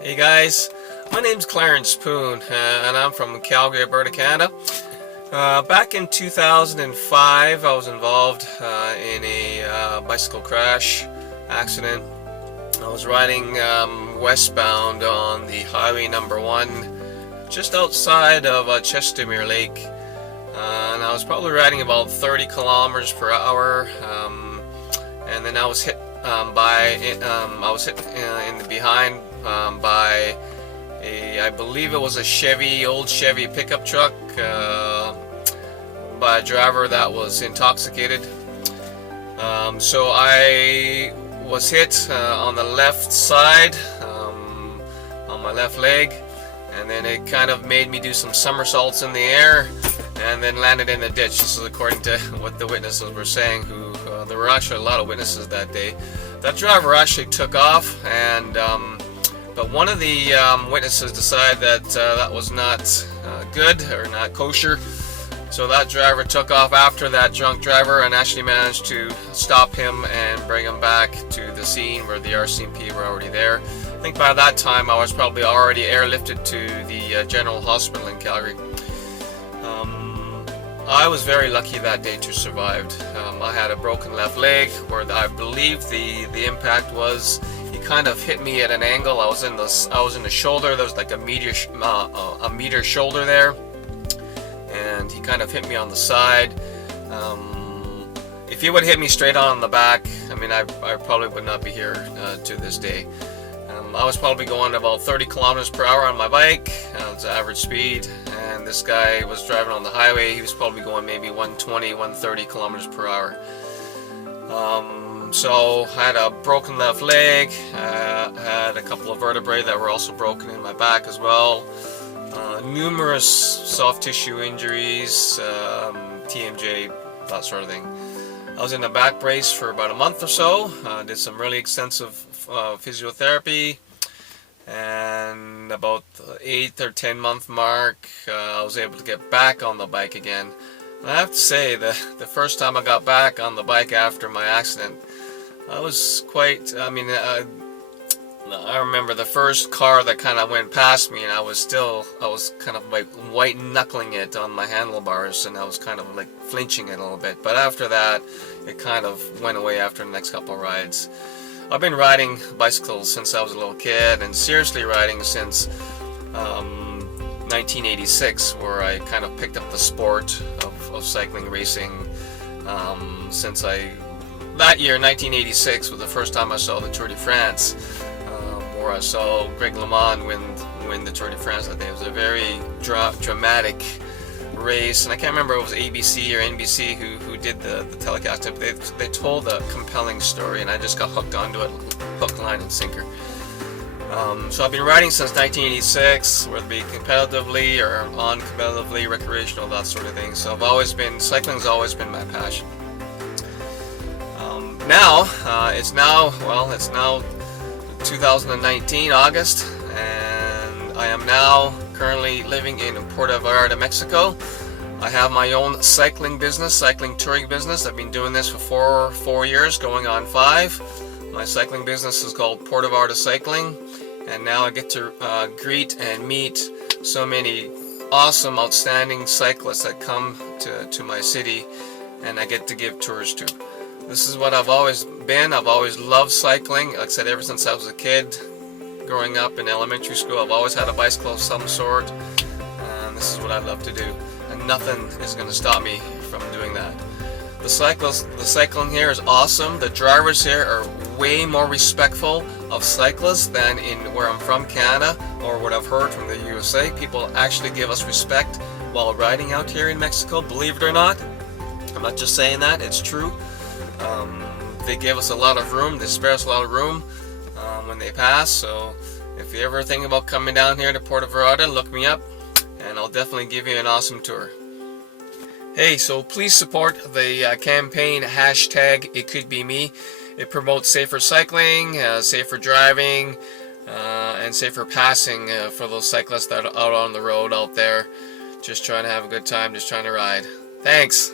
Hey guys, my name's Clarence Poon, and I'm from Calgary, Alberta, Canada. Back in 2005, I was involved in a bicycle crash accident. I was riding westbound on the highway number 1, just outside of Chestermere Lake, and I was probably riding about 30 kilometers per hour, and then I was hit in the behind by I believe it was a old Chevy pickup truck, by a driver that was intoxicated. So I was hit on the left side, on my left leg, and then it kind of made me do some somersaults in the air and then landed in the ditch. This is according to what the witnesses were saying, there were actually a lot of witnesses that day. That driver actually took off, and but one of the witnesses decided that that was not good or not kosher. So that driver took off after that drunk driver and actually managed to stop him and bring him back to the scene where the RCMP were already there. I think by that time I was probably already airlifted to the General Hospital in Calgary. I was very lucky that day to survive. I had a broken left leg where I believe the impact was, he kind of hit me at an angle. I was in the shoulder. There was like a meter shoulder there, and he kind of hit me on the side. If he would hit me straight on the back, I mean, I probably would not be here to this day. I was probably going about 30 kilometers per hour on my bike. It's average speed, and this guy was driving on the highway. He was probably going maybe 120, 130 kilometers per hour. So I had a broken left leg, had a couple of vertebrae that were also broken in my back as well, numerous soft tissue injuries, TMJ, that sort of thing. I was in a back brace for about a month or so, did some really extensive physiotherapy, and about the 8 or 10 month mark, I was able to get back on the bike again. And I have to say that the first time I got back on the bike after my accident, I was quite, I remember the first car that kind of went past me, and I was kind of like white knuckling it on my handlebars, and I was kind of like flinching it a little bit. But after that, it kind of went away after the next couple of rides. I've been riding bicycles since I was a little kid, and seriously riding since 1986, where I kind of picked up the sport of cycling racing. That year, 1986, was the first time I saw the Tour de France, where I saw Greg LeMond win the Tour de France that day. It was a very dramatic race, and I can't remember if it was ABC or NBC who did the telecast. They told a compelling story, and I just got hooked onto it, hook, line, and sinker. So I've been riding since 1986, whether it be competitively or uncompetitively, recreational, that sort of thing. So cycling's always been my passion. It's now 2019 August, and I am now currently living in Puerto Vallarta, Mexico. I have my own cycling business, cycling touring business. I've been doing this for 4 years, going on 5. My cycling business is called Puerto Vallarta Cycling, and now I get to greet and meet so many awesome, outstanding cyclists that come to my city, and I get to give tours to. This is what I've always been. I've always loved cycling. Like I said, ever since I was a kid, growing up in elementary school, I've always had a bicycle of some sort, and this is what I love to do. And nothing is going to stop me from doing that. The cycling here is awesome. The drivers here are way more respectful of cyclists than in where I'm from, Canada, or what I've heard from the USA. People actually give us respect while riding out here in Mexico, believe it or not. I'm not just saying that, it's true. They give us a lot of room, they spare us a lot of room when they pass. So if you ever think about coming down here to Puerto Vallarta, look me up, and I'll definitely give you an awesome tour. Hey, so please support the campaign #itcouldbeme. It promotes safer cycling, safer driving, and safer passing for those cyclists that are out on the road out there, just trying to have a good time, just trying to ride. Thanks.